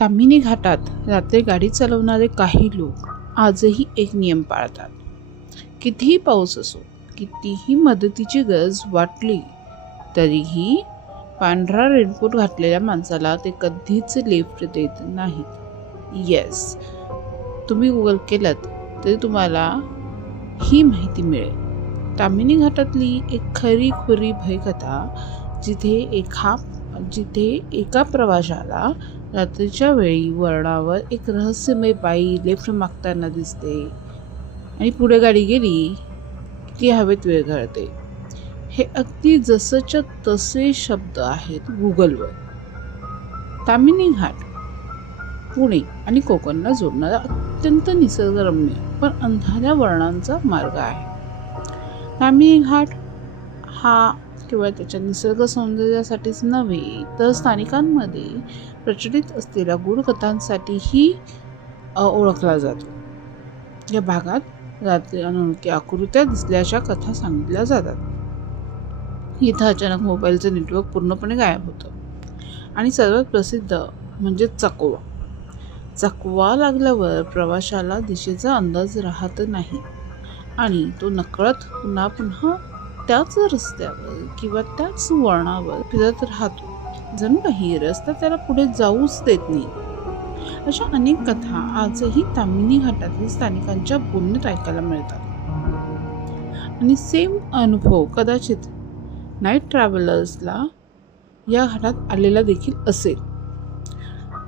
ताम्हिणी घाटात रात्री गाडी चालवणारे काही लोक आजही एक नियम पाळतात. कितीही पाऊस असो, कितीही मदतीची गरज वाटली तरीही पांढरा रेनकोट घातलेल्या माणसाला ते कधीच लिफ्ट देत नाहीत. येस, तुम्ही गुगल केलं तरी तुम्हाला ही माहिती मिळेल. ताम्हिणी घाटातली एक खरी भयकथा, जिथे एका प्रवाशाला रात्रीच्या वेळी वळणावर एक रहस्यमय बाई लिफ्ट मागताना दिसते आणि पुढे गाडी गेली की हवेत विरघळते. हे अगदी जसंच्या तसे शब्द आहेत गुगलवर. ताम्हिणी घाट पुणे आणि कोकणला जोडणारा अत्यंत निसर्गरम्य पण अंधाऱ्या वळणांचा मार्ग आहे. ताम्हिणी घाट हा केवळ त्याच्या निसर्ग सौंदर्यासाठीच नव्हे तर स्थानिकांमध्ये प्रचलित असलेल्या गूढ कथांसाठीही ओळखला जातो. या भागात रात्री अनोळखी आकृत्या दिसल्याच्या कथा सांगितल्या जातात. इथं अचानक मोबाईलचं नेटवर्क पूर्णपणे गायब होतं आणि सर्वात प्रसिद्ध म्हणजे चकवा लागल्यावर प्रवाशाला दिशेचा अंदाज राहत नाही आणि तो नकळत पुन्हा त्याच रस्त्यावर किंवा त्याच वळणावर फिरत राहतो, जणू काही रस्ता त्याला पुढे जाऊच देत नाही. अशा अनेक कथा आजही ताम्हिणी घाटातील स्थानिकांच्या बोलण्यात ऐकायला मिळतात. आणि सेम अनुभव कदाचित नाईट ट्रॅव्हलर्सला या घाटात आलेला देखील असेल.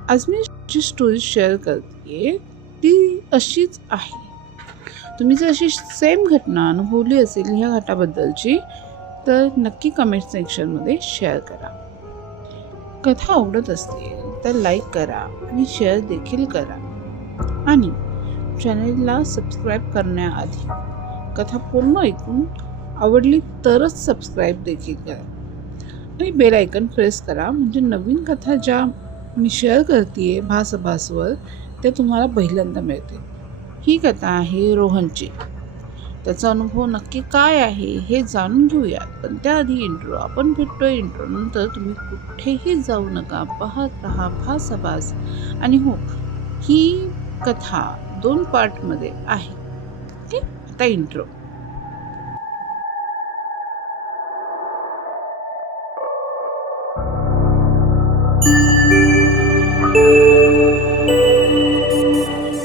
आज मी जी स्टोरी शेअर करते ती अशीच आहे. तुम्ही जर अशी सेम घटना अनुभवली असेल ह्या घाटाबद्दलची तर नक्की कमेंट सेक्शनमध्ये शेअर करा. कथा आवडत असतील तर लाईक करा आणि शेअर देखील करा. आणि चॅनलला सबस्क्राईब करण्याआधी कथा पूर्ण ऐकून आवडली तरच सबस्क्राईब देखील करा आणि बेल आयकन प्रेस करा, म्हणजे नवीन कथा ज्या मी शेअर करते भासभासवर ते तुम्हाला पहिल्यांदा मिळते. ही कथा आहे रोहनची. त्याचा अनुभव नक्की काय आहे हे जाणून घेऊयात, पण त्याआधी इंट्रो. आपण भेटतोय इंट्रो नंतर. तुम्ही कुठेही जाऊ नका, पाहत राहा भासभास. आणि हो, ही कथा 2 पार्टमध्ये आहे. ओके, आता इंट्रो.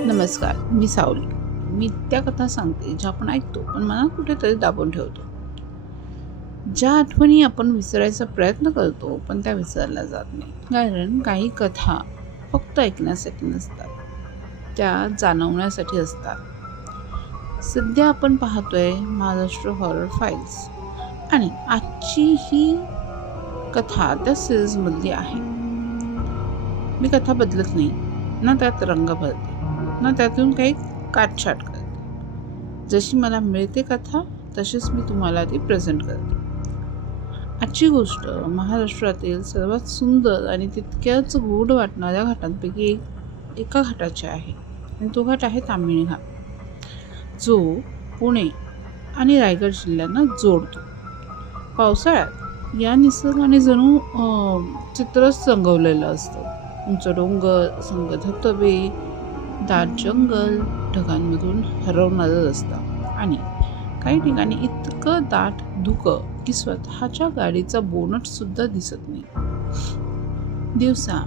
नमस्कार, मी सावली. मी त्या कथा सांगते ज्या आपण ऐकतो पण मनात कुठेतरी दाबून ठेवतो. ज्या आठवणी आपण विसरायचा प्रयत्न करतो पण त्या विसरल्या जात नाही. कारण काही कथा फक्त ऐकण्यासाठी नसतात, त्या जाणवण्यासाठी असतात. सध्या आपण पाहतोय महाराष्ट्र हॉरर फाईल्स आणि आजची ही कथा त्या सिरीजमधली आहे. मी कथा बदलत नाही, ना त्यात रंग भरते, ना त्यातून काही काटछाट करते. जशी मला मिळते कथा तशीच मी तुम्हाला ती प्रेझेंट करते. आजची गोष्ट महाराष्ट्रातील सर्वात सुंदर आणि तितक्याच गूढ वाटणाऱ्या घाटांपैकी एका घाटाची आहे. आणि तो घाट आहे ताम्हिणी घाट, जो पुणे आणि रायगड जिल्ह्यांना जोडतो. पावसाळ्यात या निसर्गाने जणू चित्रच रंगवलेलं असतं. उंच डोंगर, असंख्य धबधबे, दाट जंगल, ढगांमधून हरवणारा रस्ता आणि काही ठिकाणी इतकं दाट धुकं की स्वतःच्या गाडीचा बोनट सुद्धा दिसत नाही. दिवसा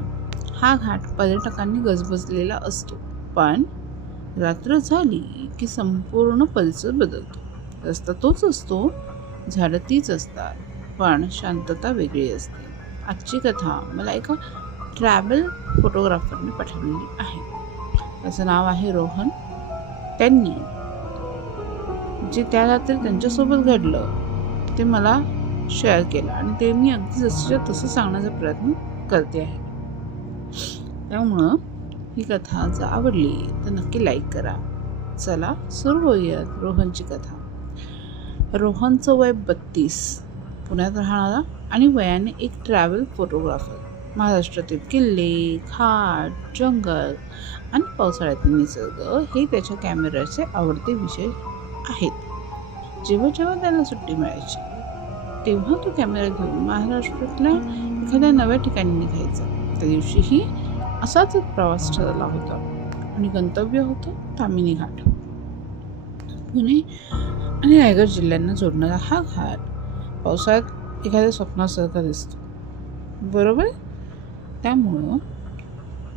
हा घाट पर्यटकांनी गजबजलेला असतो, पण रात्र झाली की संपूर्ण परिसर बदलतो. रस्ता तोच असतो, झाडं तीच असतात, पण शांतता वेगळी असते. आजची कथा मला एका ट्रॅव्हल फोटोग्राफरने पाठवलेली आहे. त्याचं नाव आहे रोहन. त्यांनी जे त्या रात्री त्यांच्यासोबत घडलं ते मला शेअर केलं आणि ते मी अगदी जसंच्या तसं सांगण्याचा प्रयत्न करते आहे. त्यामुळं ही कथा जर आवडली तर नक्की लाईक करा. चला सुरू होऊयात रोहनची कथा. रोहनचं वय 32, पुण्यात राहणारा आणि वयाने एक ट्रॅव्हल फोटोग्राफर. महाराष्ट्रातील किल्ले, घाट, जंगल आणि पावसाळ्यातील निसर्ग हे त्याच्या कॅमेऱ्याचे आवडते विषय आहेत. जेव्हा त्याला सुट्टी मिळायची तेव्हा तो कॅमेरा घेऊन महाराष्ट्रातल्या एखाद्या नव्या ठिकाणी निघायचा. त्या दिवशीही असाच एक प्रवास ठरला होता आणि गंतव्य होतं ताम्हिणी घाट. पुणे आणि रायगड जिल्ह्यांना जोडणारा हा घाट पावसाळ्यात एखाद्या स्वप्नासारखा दिसतो, बरोबर. त्यामुळं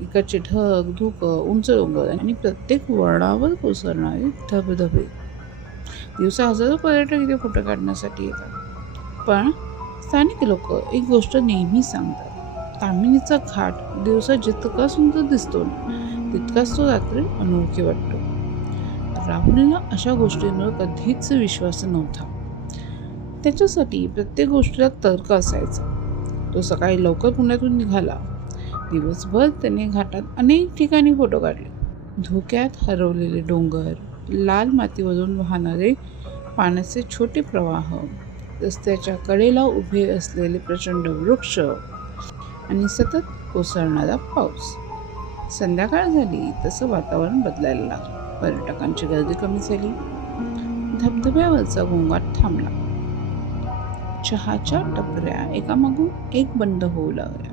इकडचे ढग, धुकं, उंच डोंगर आणि प्रत्येक वळणावर कोसळणारे धबधबे. दिवसा हजारो पर्यटक इथे फोटो काढण्यासाठी येतात. पण स्थानिक लोक एक गोष्ट नेहमी सांगतात, ताम्हिणीचा घाट दिवसा जितका सुंदर दिसतो तितकाच तो रात्री अनोळखी वाटतो. राहुलला अशा गोष्टींवर कधीच विश्वास नव्हता. त्याच्यासाठी प्रत्येक गोष्टीला तर्क असायचा. तो सकाळी लवकर पुण्यातून निघाला. दिवसभर त्याने घाटात अनेक ठिकाणी फोटो काढले. धुक्यात हरवलेले डोंगर, लाल मातीवरून वाहणारे पाण्याचे छोटे प्रवाह, रस्त्याच्या कडेला उभे असलेले प्रचंड वृक्ष आणि सतत कोसळणारा पाऊस. संध्याकाळ झाली तसं वातावरण बदलायला लागलं. पर्यटकांची गर्दी कमी झाली. धबधब्यावरचा गोंगाट थांबला. चहाच्या टपऱ्या एकामागून एक बंद होऊ लागल्या.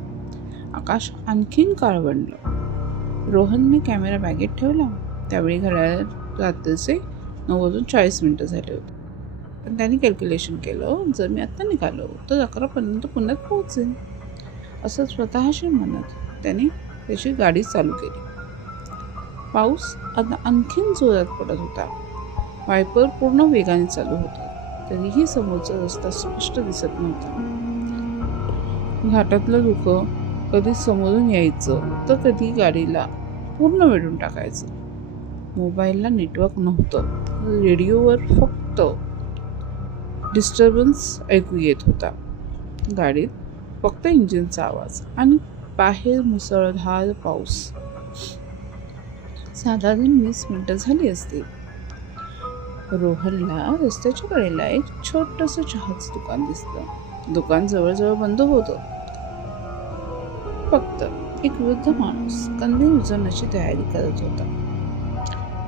आकाश आणखीन काळवंडलं. रोहनने कॅमेरा बॅगेत ठेवला. त्यावेळी घड्याळात रात्रीचे 9:40 झाले होते. पण त्यांनी कॅल्क्युलेशन केलं, जर मी आत्ता निघालो तर 11पर्यंत पुण्यात पोहोचेन. असं स्वतःशी म्हणत त्याने त्याची गाडी चालू केली. पाऊस आता आणखीन जोरात पडत होता. वायपर पूर्ण वेगाने चालू होता. तरीही समोरचा रस्ता स्पष्ट दिसत नव्हता. घाटातलं धुकं कधी समोरून यायचं तर कधी गाडीला पूर्ण वेढून टाकायचं. मोबाईलला नेटवर्क नव्हतं. रेडिओवर फक्त डिस्टर्बन्स ऐकू येत होता. गाडीत फक्त इंजिनचा आवाज आणि बाहेर मुसळधार पाऊस. साधारण 20 मिनिटं झाली असतील. रोहनला रस्त्याच्या कडेला एक छोटंसं चहाचं दुकान दिसलं. दुकान जवळजवळ बंद होतं. फक्त एक वृद्ध माणूस कंदील उचलण्याची तयारी करत होता.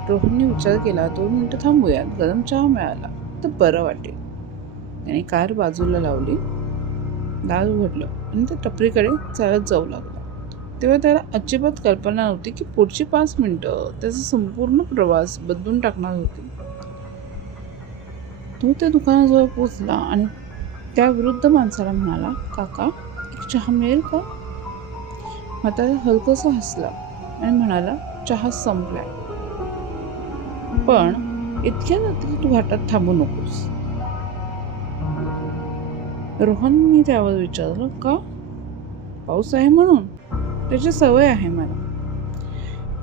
रोहनने विचार केला, 2 मिनिटं थांबूयात, गरम चहा मिळाला तर बरं वाटेल. त्याने कार बाजूला लावली, दार उघडलं आणि त्या टपरीकडे चालत जाऊ लागला. तेव्हा त्याला अजिबात कल्पना नव्हती की पुढची 5 मिनिटं त्याचा संपूर्ण प्रवास बदलून टाकणार होती. तो त्या दुकानाजवळ पोचला आणि त्या वृद्ध माणसाला म्हणाला, काका, एक चहा मिळेल का? म्हातारा हलकंसं हसला आणि म्हणाला, चहा संपलाय, पण इतक्या रात्री तू घाटात थांबू नकोस. रोहनने त्यावर विचारलं, का? पाऊस आहे म्हणून? त्याची सवय आहे मला.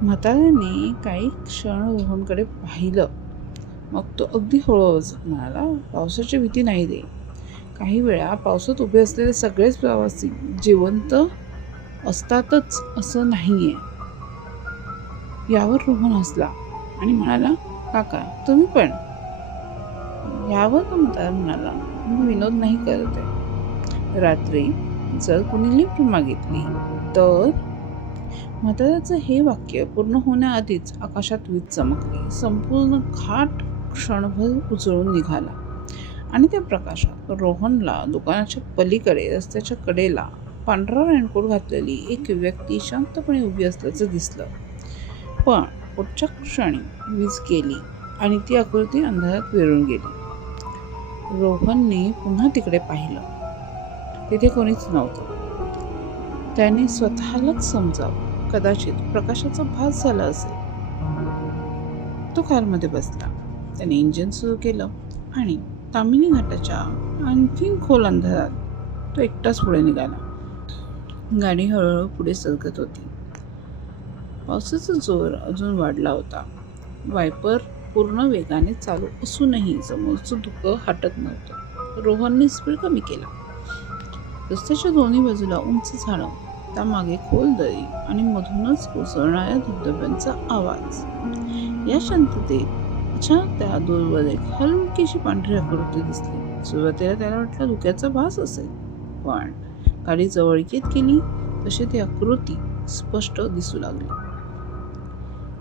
म्हाताऱ्याने काही क्षण रोहनकडे पाहिलं. मग तो अगदी हळूहळू म्हणाला, पावसाची भीती नाही रे. काही वेळा पावसात उभे असलेले सगळेच प्रवासी जिवंत असतातच असं नाहीये. यावर रोहन हसला आणि म्हणाला, काका, तुम्ही पण? यावर तो म्हातारा म्हणाला, मी विनोद नाही करत आहे. रात्री जर कुणी लिफ्ट मागितली तर? म्हाताऱ्याचं हे वाक्य पूर्ण होण्याआधीच आकाशात वीज चमकली. संपूर्ण घाट क्षणभर उजळून निघाला आणि त्या प्रकाशात रोहनला दुकानाच्या पलीकडे रस्त्याच्या कडेला पांढरा रेनकोट घातलेली एक व्यक्ती शांतपणे उभी असल्याचं दिसलं. पण पुढच्या क्षणी वीज गेली आणि ती आकृती अंधारात विरून गेली. रोहनने पुन्हा तिकडे पाहिलं. तिथे कोणीच नव्हतं. त्याने स्वतःलाच समजावं, कदाचित प्रकाशाचा भास झाला असेल. तो कारमध्ये बसला. त्याने इंजिन सुरू केलं आणि ताम्हिणी घाटाच्या आणखीन खोल अंधारात तो एकटाच पुढे निघाला. गाडी हळूहळू पुढे सरकत होती. पावसाचा जोर अजून वाढला होता. वायपर पूर्ण वेगाने चालू असूनही समोरचं धुकं हटत नव्हतं. रोहनने स्पीड कमी केला. रस्त्याच्या दोन्ही बाजूला उंच झाडं, त्यामागे खोल दरी आणि मधूनच कोसळणाऱ्या धबधब्यांचा आवाज. या शांततेत अचानक त्या दूरवर एक हलकीशी पांढरी आकृती दिसली. सुरुवातीला त्याला वाटलं धुक्याचा भास असेल, पण गाडी जवळ येत गेली तशी ती आकृती स्पष्ट दिसू लागली.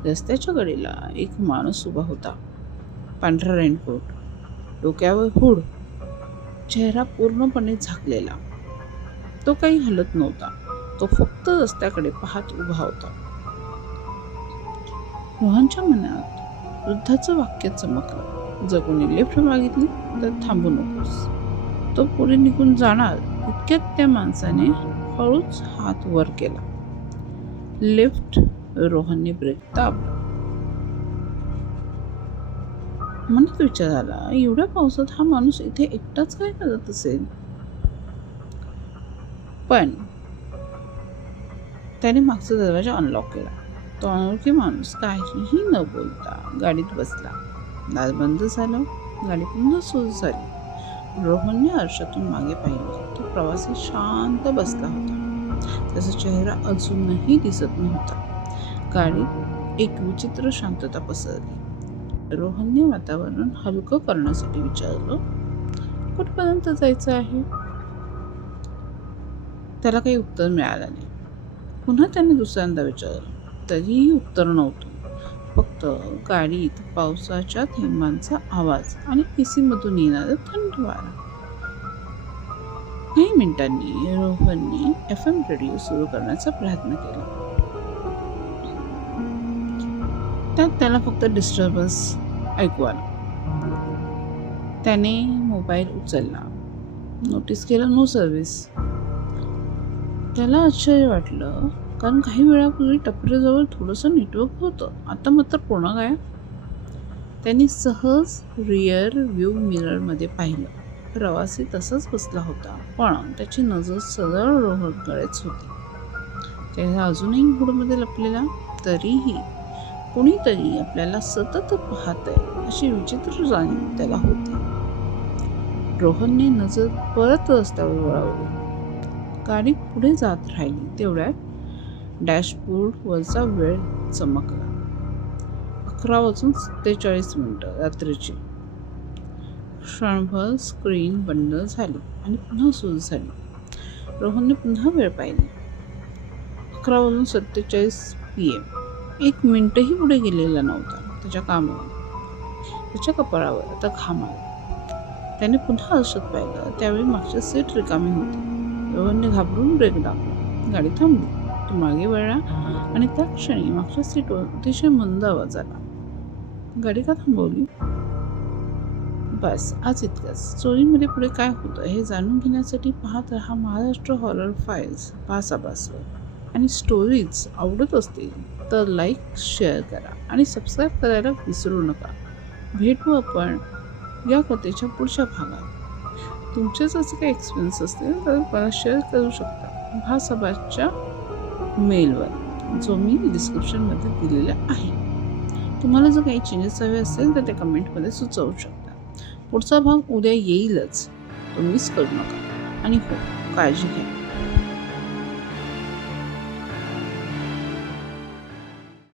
रस्त्याच्या कडेला एक माणूस उभा होता. पांढरा रेनकोट, डोक्यावर हुड, चेहरा पूर्णपणे झाकलेला. तो काही हलत नव्हता. तो फक्त रस्त्याकडे पाहत उभा होता. रोहनच्या मनात वृद्धाचं वाक्य चमकलं, जर कोणी लिफ्ट मागितली तर थांबू नकोस. तो पुढे निघून जाणार तितक्यात त्या माणसाने हळूच हात वर केला. लिफ्ट. रोहनने ब्रेक दाबला. मनात विचार आला, एवढ्या पावसात हा माणूस इथे एकटाच काय करत असेल. पण त्याने मागचा दरवाजा अनलॉक केला. तो अनोळखी माणूस काहीही न बोलता गाडीत बसला. दार बंद झालं. गाडी पुन्हा सुरू झाली. रोहनने आरशातून मागे पाहिले. तो प्रवासी शांत बसला होता. त्याचा चेहरा अजूनही दिसत नव्हता. गाडीत एक विचित्र शांतता पसरली. रोहनने वातावरण हलकं करण्यासाठी विचारलं, कुठपर्यंत जायचं आहे. त्याला काही उत्तर मिळालं नाही. पुन्हा त्याने दुसऱ्यांदा विचारलं, तरीही उत्तर नव्हतं. फक्त गाडीत पावसाच्या थेंबांचा आवाज आणि एसी मधून येणारा थंड वारा. काही मिनिटांनी रोहनने FM रेडिओ सुरू करण्याचा प्रयत्न केला. त्यात त्याला फक्त डिस्टर्बन्स ऐकू आला. त्याने मोबाईल उचलला. नोटीस केलं नो सर्व्हिस. त्याला आश्चर्य वाटलं, कारण काही वेळापूर्वी टपरीजवळ थोडंसं नेटवर्क होतं. आता मात्र पूर्ण गायब. त्यांनी सहज रिअर व्ह्यू मिररमध्ये पाहिलं. प्रवासी तसाच बसला होता, पण त्याची नजर सरळ रोहनकडेच होती. त्याला अजूनही मूडमध्ये लपलेला. तरीही कोणीतरी आपल्याला सतत पाहतंय अशी विचित्र जाणीव त्याला होती. रोहनने नजर परत रस्त्यावर वळवली. गाडी पुढे जात राहिली. तेवढ्यात डॅशबोर्डवरचा वेळ चमकला. 11:47 रात्रीची. क्षणभर स्क्रीन बंद झाली आणि पुन्हा सुरू झाली. रोहनने पुन्हा वेळ पाहिली. 11:47 PM. 1 मिनिटही पुढे गेलेला नव्हता. त्याच्या कामावर, त्याच्या कपाळावर आता घाम आला. त्याने पुन्हा आरशात पाहिलं. त्यावेळी मागची सीट रिकामी होती. रोहनने घाबरून ब्रेक दाबला. गाडी थांबली. तो मागे वळला आणि त्या क्षणी मागच्या सीटवर अतिशय मंद आवाज आला. गाडी का थांबवली. बस आज इतकंच. स्टोरीमध्ये पुढे काय होतं हे जाणून घेण्यासाठी पाहत राहा महाराष्ट्र हॉरर फाईल्स भासाभासवर. आणि स्टोरीज आवडत असतील तर लाईक, शेअर करा आणि सबस्क्राईब करायला विसरू नका. भेटू आपण या कथेच्या पुढच्या भागात. तुमचेच असे काही एक्सपिरियन्स असतील तर मला शेअर करू शकता भासाभासच्या मेलवर, जो मी डिस्क्रिप्शनमध्ये दिलेला आहे. तुम्हाला जर काही चेंजेस हवे असेल तर ते कमेंटमध्ये सुचवू शकता. पुढचा भाग उद्या येईलच, तो मिस करू नका. आणि हो, काळजी घ्या.